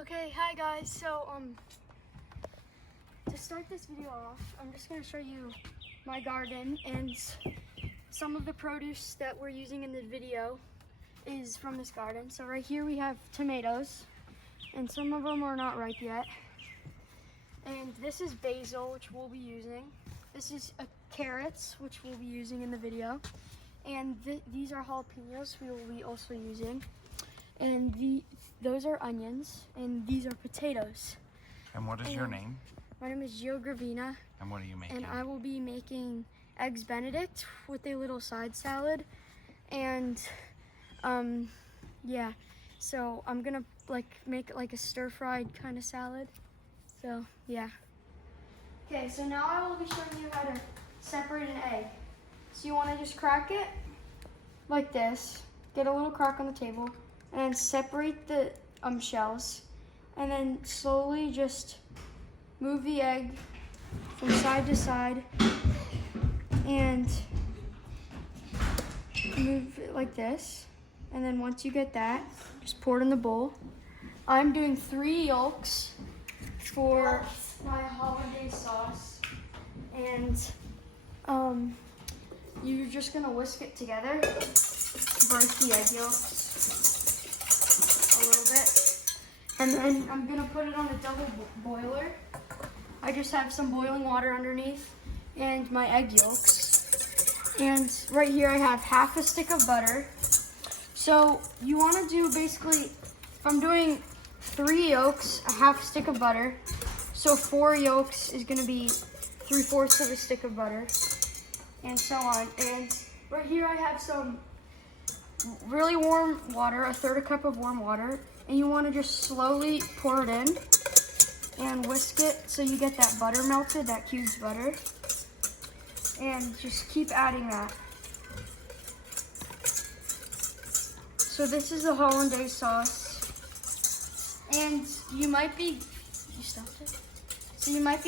Okay, hi guys. So to start this video off, I'm just going to show you my garden, and some of the produce that we're using in the video is from this garden. So right here we have tomatoes, and some of them are not ripe yet. And this is basil, which we'll be using. This is carrots, which we'll be using in the video. And these are jalapenos we will be also using. And those are onions, and these are potatoes. And what is your name? My name is Gio Gravina. And what are you making? And I will be making Eggs Benedict with a little side salad. And yeah, so I'm gonna make a stir-fried kind of salad. So yeah. Okay, so now I will be showing you how to separate an egg. So you want to just crack it like this. Get a little crack on the table. And then separate the shells, and then slowly just move the egg from side to side and move it like this. And then once you get that, just pour it in the bowl. I'm doing 3 yolks for my Hollandaise sauce, and you're just gonna whisk it together, break the egg yolks a little bit, and then I'm gonna put it on a double boiler. I just have some boiling water underneath and my egg yolks, and right here I have half a stick of butter. So you want to do basically, if I'm doing 3 yolks, a half stick of butter, so 4 yolks is gonna be 3/4 of a stick of butter, and so on. And right here I have some really warm water, 1/3 cup of warm water, and you want to just slowly pour it in and whisk it so you get that butter melted, that cubed butter, and just keep adding that. So this is the Hollandaise sauce, and you might be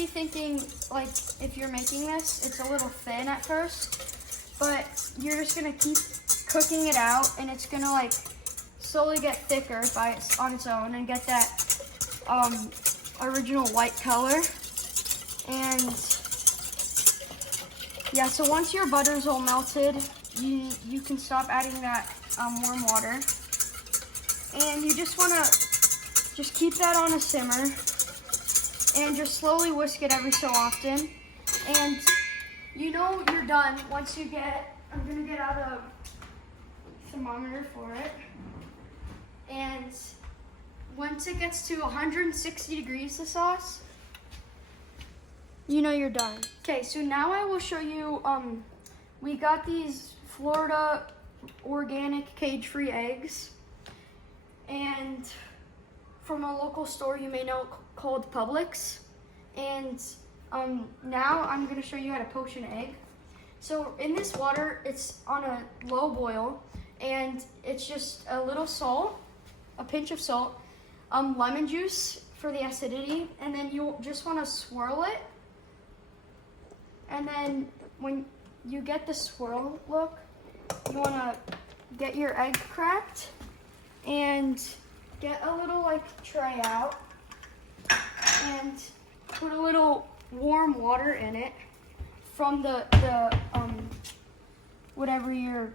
thinking, like, if you're making this, it's a little thin at first, but you're just gonna keep cooking it out, and it's gonna like slowly get thicker on its own and get that original white color. And yeah, so once your butter's all melted, you can stop adding that warm water, and you just want to keep that on a simmer and just slowly whisk it every so often. And you know you're done once you get, I'm gonna get out a thermometer for it, and once it gets to 160 degrees, the sauce, you know you're done. Okay, so now I will show you, we got these Florida organic cage-free eggs, and from a local store you may know called Publix. And now I'm going to show you how to poach an egg. So in this water, it's on a low boil, and it's just a little salt, a pinch of salt, lemon juice for the acidity, and then you just want to swirl it. And then when you get the swirl look, you want to get your egg cracked and get a little tray out and put a little warm water in it from the whatever you're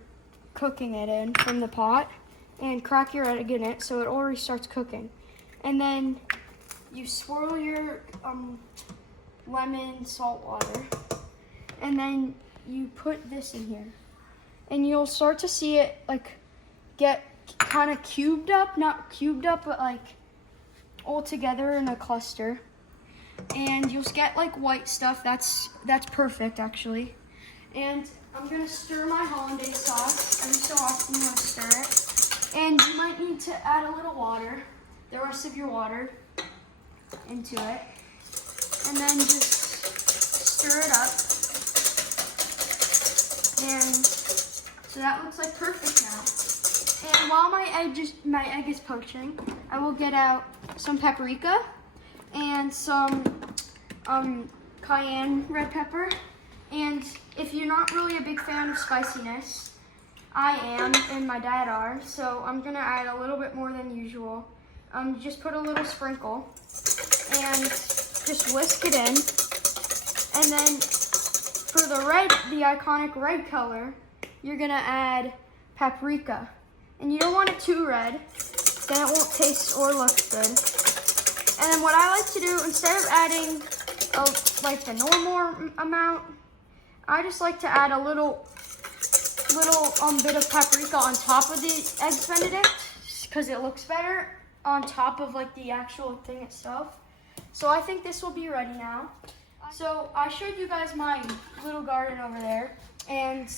cooking it in, from the pot, and crack your egg in it so it already starts cooking. And then you swirl your lemon salt water, and then you put this in here, and you'll start to see it get kind of cubed up, not cubed up, but all together in a cluster. And you'll get white stuff. That's perfect, actually. And I'm gonna stir my Hollandaise sauce. Every so often you want to stir it, and you might need to add a little water, the rest of your water, into it, and then just stir it up. And so that looks like perfect now. And while my egg is poaching, I will get out some paprika and some cayenne red pepper. And if you're not really a big fan of spiciness, I am, and my dad are, so I'm gonna add a little bit more than usual. just put a little sprinkle and just whisk it in. And then for the red, the iconic red color, you're gonna add paprika. And you don't want it too red, then it won't taste or look good. And then what I like to do, instead of adding like the normal amount, I just like to add a little bit of paprika on top of the Eggs Benedict, because it looks better on top of like the actual thing itself. So I think this will be ready now. So I showed you guys my little garden over there, and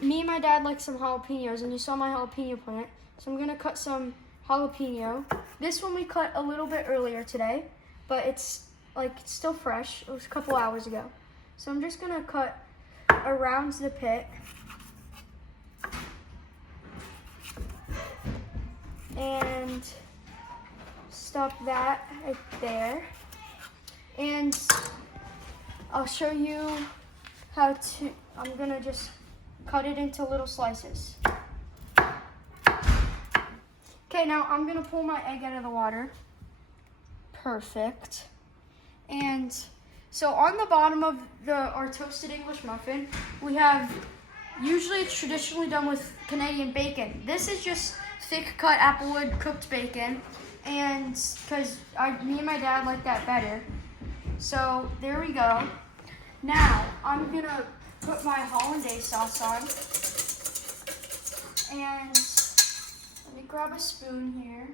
me and my dad like some jalapenos, and you saw my jalapeno plant. So I'm gonna cut some jalapeno. This one we cut a little bit earlier today, but it's still fresh. It was a couple hours ago. So I'm just gonna cut around the pit. And stop that right there. And I'll show you how to, I'm gonna just cut it into little slices. Okay, now I'm gonna pull my egg out of the water. Perfect. And so on the bottom of our toasted English muffin, we have, usually it's traditionally done with Canadian bacon. This is just thick cut applewood cooked bacon, and because me and my dad like that better. So there we go. Now I'm gonna put my Hollandaise sauce on, and let me grab a spoon here,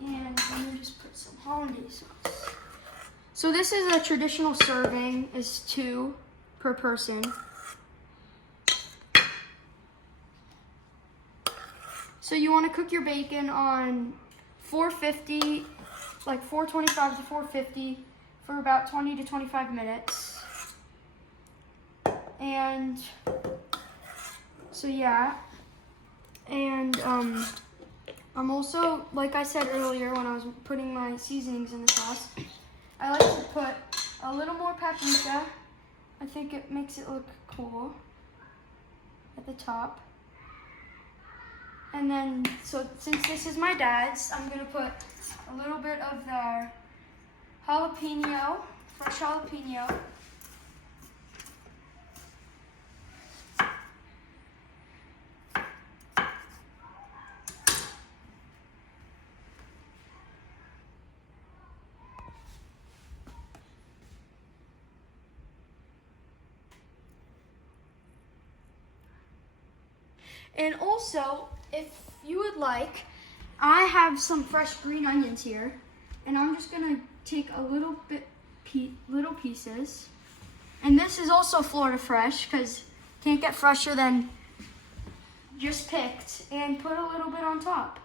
and let me just put some Hollandaise sauce. So this is a traditional serving, is 2 per person. So you want to cook your bacon on 450, like 425 to 450 for about 20 to 25 minutes. And so yeah, and I'm also, like I said earlier when I was putting my seasonings in the sauce, I like to put a little more paprika. I think it makes it look cool at the top. And then, so since this is my dad's, I'm gonna put a little bit of the jalapeno, fresh jalapeno. And also, if you would like, I have some fresh green onions here, and I'm just gonna take a little pieces. And this is also Florida fresh, because can't get fresher than just picked, and put a little bit on top.